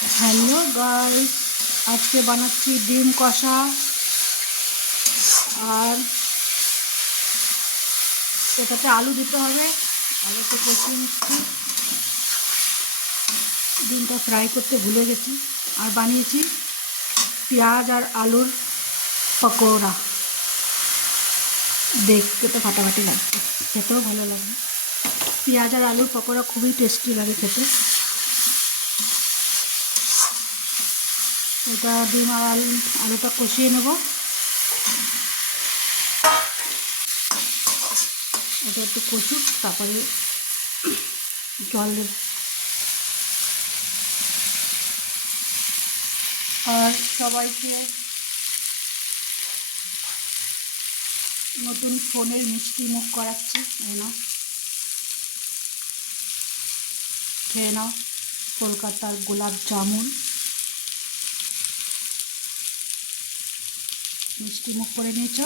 Hello guys, আজকে বানাচ্ছি ডিম কষা। আর এটাতে আলু দিতে হবে। আলুটা কষিয়ে নিচ্ছি। ডিমটা ফ্রাই করতে ভুলে গেছি। আর বানিয়েছি পেঁয়াজ আর আলুর পকোড়া। দেখতে তো ফাটাফাটি লাগছে, খেতেও ভালো লাগবে। পেঁয়াজ আর আলুর পকোড়া খুবই টেস্টি লাগে খেতে। এটা ডিম আর আলুটা কষিয়ে নেব। এটা একটু কষুক, তারপরে জল দেব। আর সবাইকে নতুন ফোনের মিষ্টি মুখ করাচ্ছি। এই নাও, খেয়ে নাও। কলকাতার গোলাপ জামুন মিষ্টি মুখ করে নিয়েছ।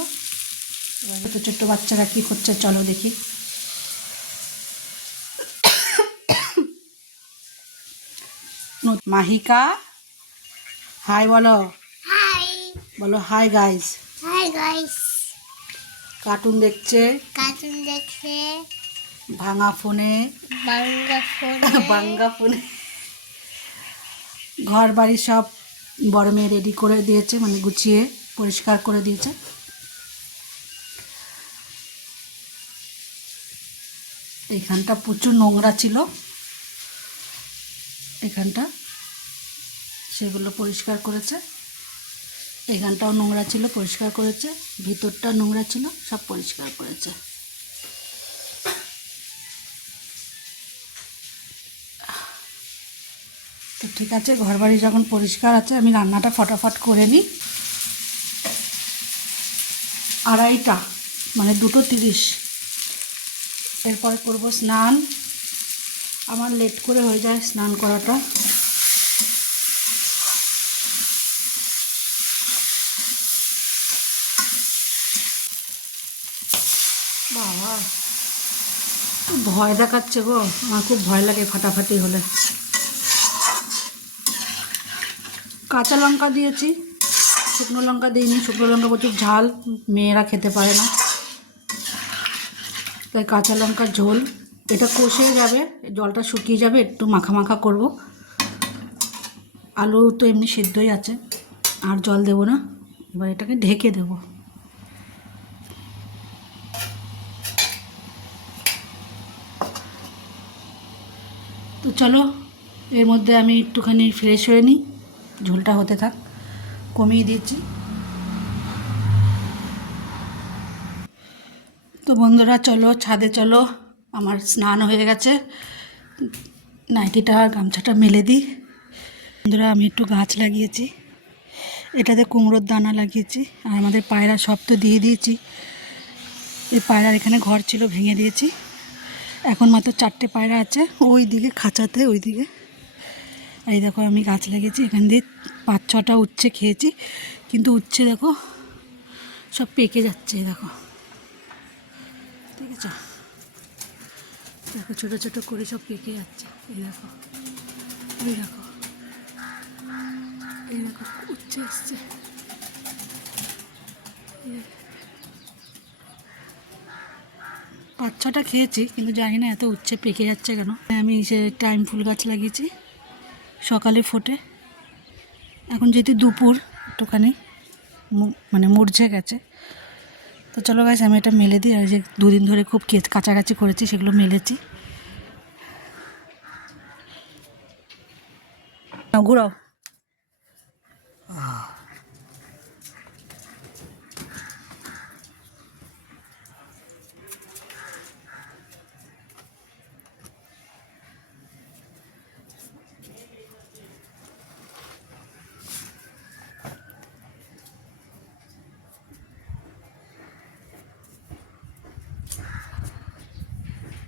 এবার ছোটো ছোট্ট বাচ্চারা কী করছে চলো দেখি। মাহিকা হাই বলো। হাই বলো hi guys. Hi guys. Cartoon দেখছে ভাঙা ফোনে। ভাঙ্গা ফোনে ঘর বাড়ি সব বড় মেয়ে রেডি করে দিয়েছে, মানে গুছিয়ে পরিষ্কার করে দিয়েছে। এখানটা প্রচুর নোংরা ছিল, এখানটা সেগুলো পরিষ্কার করেছে। এখানটাও নোংরা ছিল, পরিষ্কার করেছে। ভিতরটা নোংরা ছিল, সব পরিষ্কার করেছে। তো ঠিক আছে, ঘর বাড়ি যখন পরিষ্কার আছে আমি রান্নাটা ফটাফট করে নিই। 2:30, মানে 2:30। এরপর করব স্নান। আমার লেট করে হয়ে যায় স্নান করাটা। বাবা খুব ভয় দেখাচ্ছে গো, আমার খুব ভয় লাগে ফাটাফাটি হলে। কাঁচা লঙ্কা দিয়েছি, শুকনো লঙ্কা দিইনি। শুকনো লঙ্কা প্রচুর ঝাল, মেয়েরা খেতে পারে না, তাই কাঁচা লঙ্কার ঝোল। এটা কষে যাবে, জলটা শুকিয়ে যাবে, একটু মাখা মাখা করব। আলু তো এমনি সিদ্ধই আছে, আর জল দেব না। এবার এটাকে ঢেকে দেব। তো চলো, এর মধ্যে আমি একটুখানি ফ্রেশ হয়ে নিই। ঝোলটা হতে থাক, কমিয়ে দিয়েছি। তো বন্ধুরা চলো, ছাদে চলো। আমার স্নান হয়ে গেছে, নাইটিটা আর গামছাটা মেলে দিই। বন্ধুরা আমি একটু গাছ লাগিয়েছি, এটাতে কুমড়োর দানা লাগিয়েছি। আর আমাদের পায়রা সব তো দিয়ে দিয়েছি। এই পায়রার এখানে ঘর ছিল, ভেঙে দিয়েছি। এখন মাত্র 4টে পায়রা আছে ওই দিকে খাঁচাতে, ওই দিকে। আর এই দেখো আমি গাছ লাগিয়েছি, এখান দিয়ে 5-6টা উচ্ছে খেয়েছি, কিন্তু উচ্ছে দেখো সব পেকে যাচ্ছে। দেখো, ঠিক আছে, দেখো ছোটো ছোটো করে সব পেকে যাচ্ছে। এই দেখো, এই দেখো, এই দেখো উচ্ছে এসছে। 5-6টা খেয়েছি, কিন্তু জানি না এত উচ্ছে পেকে যাচ্ছে কেন। আমি সে টাইম ফুল গাছ লাগিয়েছি, সকালে ফোটে। এখন যেহেতু দুপুর, একটুখানি মানে মুরঝে গেছে। তো চলো গাইস, আমি এটা মেলে দিই। আর যে 2 দিন ধরে খুব কাছাকাছি করেছি, সেগুলো মেলেছি। ঘুরাও।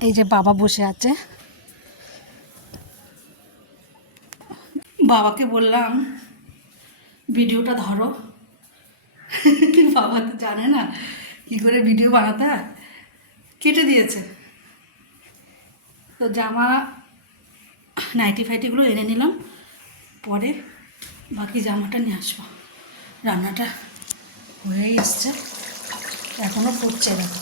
এই যে বাবা বসে আছে, বাবাকে বললাম ভিডিওটা ধরো। বাবা তো জানে না কী করে ভিডিও বানাতে হয়, কেটে দিয়েছে। তো জামা নাইটি ফাইটিগুলো এনে নিলাম, পরে বাকি জামাটা নিয়ে আসবো। রান্নাটা হয়েই এসছে, এখনও ফুটছে দেখো।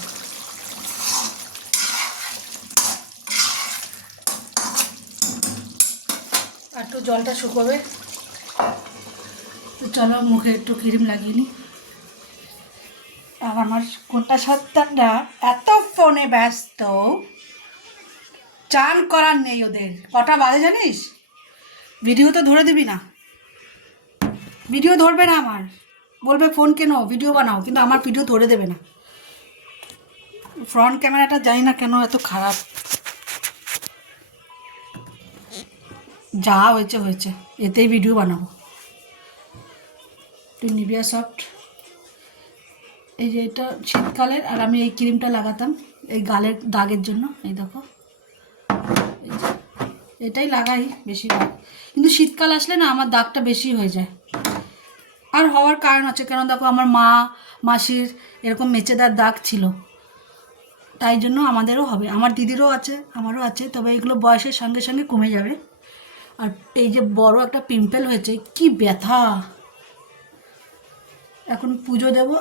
আর একটু জলটা শুকোবে, তো চলো মুখে একটু ক্রিম লাগিয়ে নিই। আর আমার কোনটা সত্তানরা এত ফোনে ব্যস্ত, চান করার নেই ওদের। কটা বাজে জানিস? ভিডিও তো ধরে দিবি না, ভিডিও ধরবে না আমার, বলবে ফোন কেন ভিডিও বানাও, কিন্তু আমার ভিডিও ধরে দেবে না। ফ্রন্ট ক্যামেরাটা জানি না কেন এত খারাপ। যা হয়েছে হয়েছে, এতেই ভিডিও বানাবো। তুই নিভিয়া সফট, এই যে এটা শীতকালের, আর আমি এই ক্রিমটা লাগাতাম এই গালের দাগের জন্য। এই দেখো, এই যে এটাই লাগাই বেশিরভাগ, কিন্তু শীতকাল আসলে না আমার দাগটা বেশি হয়ে যায়। আর হওয়ার কারণ আছে, কেন দেখো আমার মা মাসির এরকম মেচেদার দাগ ছিল, তাই জন্য আমাদেরও হবে, আমার দিদিরও আছে, আমারও আছে, তবে এগুলো বয়সের সঙ্গে সঙ্গে কমে যাবে। আর এই যে বড় একটা পিম্পল হয়েছে, কি ব্যথা। এখন পুজো দেবো,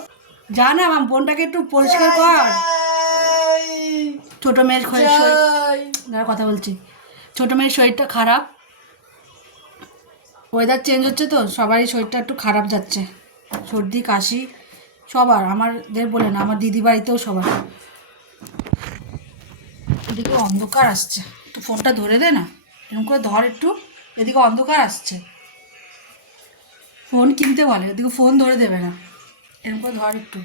যা না আমার বোনটাকে একটু পরিষ্কার কর। ছোটো মেয়ের শরীর, কথা বলছি, ছোটো মেয়ের শরীরটা খারাপ, ওয়েদার চেঞ্জ হচ্ছে তো সবারই শরীরটা একটু খারাপ যাচ্ছে, সর্দি কাশি সবার, আমাদের বলে না, আমার দিদি বাড়িতেও সবার। এদিকে অন্ধকার আসছে, একটু ফোনটা ধরে দে না, এরকম করে ধর একটু, এদিকে অন্ধকার আসছে। ফোন কিনতে বলে, এদিকে ফোন ধরে দেবে না, এরকম করে ধর একটু।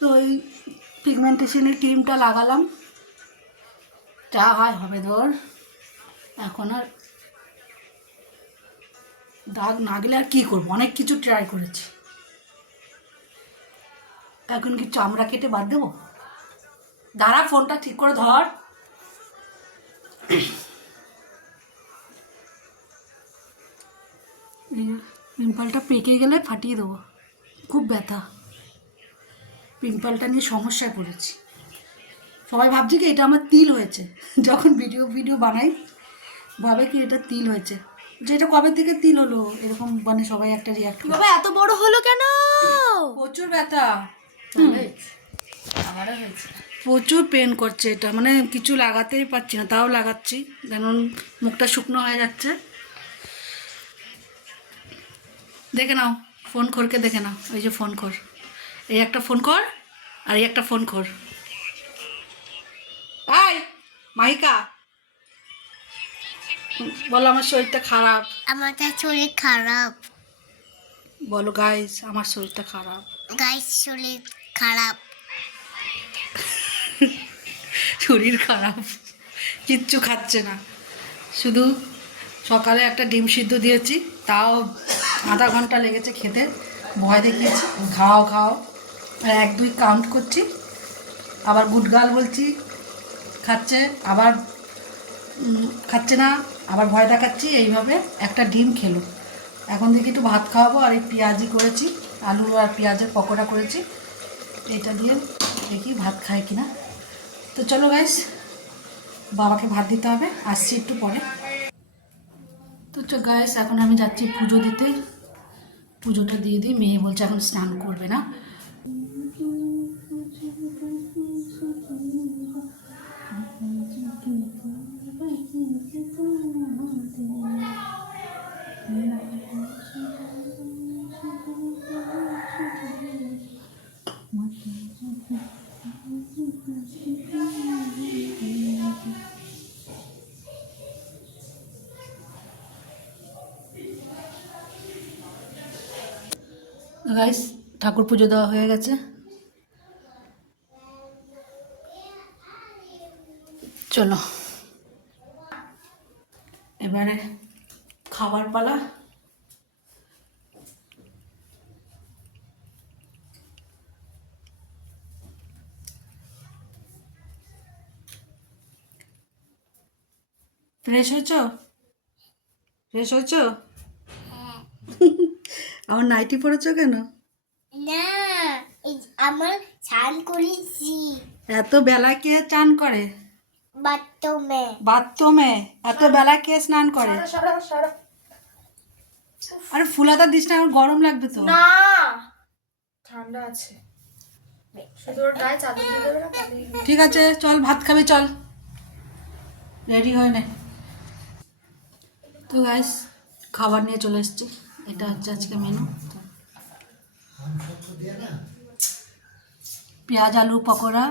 তো এই পিগমেন্টেশনের ক্রিমটা লাগালাম, যা হয় হবে ধর। এখন আর দাগ না গেলে আর কী করবো, অনেক কিছু ট্রাই করেছি। এখন কি চামড়া কেটে বাদ দেবো? দাঁড়া, ফোনটা ঠিক করে ধর। পিম্পলটা পেকে গেলে ফাটিয়ে দেবো, খুব ব্যথা। পিম্পলটা নিয়ে সমস্যায় পড়েছি। সবাই ভাবছে কি এটা আমার তিল হয়েছে, যখন ভিডিও বানাই ভাবে কি এটা তিল হয়েছে, যে এটা কবে থেকে তিল হলো, এরকম মানে সবাই একটা রিয়াক্ট করে। বাবা এত বড় হলো কেন? প্রচুর ব্যথা, আমারও হয়েছে। প্রচুর পেন করছে, এটা মানে কিছু লাগাতেই পারছি না, তাও লাগাচ্ছি, কারণ মুখটা শুকনো হয়ে যাচ্ছে। দেখে নাও, ফোন করকে দেখে নাও, ওই যে ফোন কর, এই একটা ফোন কর, আর এই একটা ফোন কর। আই মাহিকা, বলো আমার শরীরটা খারাপ। আমার শরীর খারাপ। বলো গাইস আমার শরীরটা খারাপ। গাইস শরীর খারাপ। শরীর খারাপ, কিচ্ছু খাচ্ছে না, শুধু সকালে একটা ডিম সিদ্ধ দিয়েছি, তাও আধা ঘন্টা লেগেছে খেতে, ভয় দেখিয়েছি খাও খাও, আর 1-2 কাউন্ট করছি, আবার গুডগাল বলছি, খাচ্ছে, আবার খাচ্ছে না, আবার ভয় দেখাচ্ছি, এইভাবে একটা ডিম খেলো। এখন দেখি একটু ভাত খাওয়াবো, আর এই পেঁয়াজি করেছি, আলু আর পেঁয়াজের পকোড়া করেছি, এটা দিয়ে দেখি ভাত খায় কিনা। তো চলো গাইস, বাবাকে ভাত দিতে হবে, আসছি একটু পরে। তো গাইস এখন আমি যাচ্ছি পুজো দিতে, পুজোটা দিয়ে দিই, মেয়ে বলছে এখন স্নান করবে না। গাইস ঠাকুর পুজো দেওয়া হয়ে গেছে, চলো এবারে খাবার পালা। ফ্রেশ হয়েছো? ফ্রেশ হয়েছো? আমার নাইটি পরেছো কেন? না, আমার স্নান করেছি। এত বেলা কে চান করে? বাথরুমে বাথরুমে এত বেলা কে স্নান করে? আরে ফুলাতা দিস না, আমার গরম লাগবে তো। না ঠান্ডা আছে, শুধু ওর গায়ে চাদর দিয়ে দেবে না তাহলেই হবে। ঠিক আছে চল ভাত খাবি, চল রেডি হয় না। তো গাইস খাবার নিয়ে চলে এসেছি, এটা হচ্ছে আজকে মেনু। পেঁয়াজ আলু পকোড়া,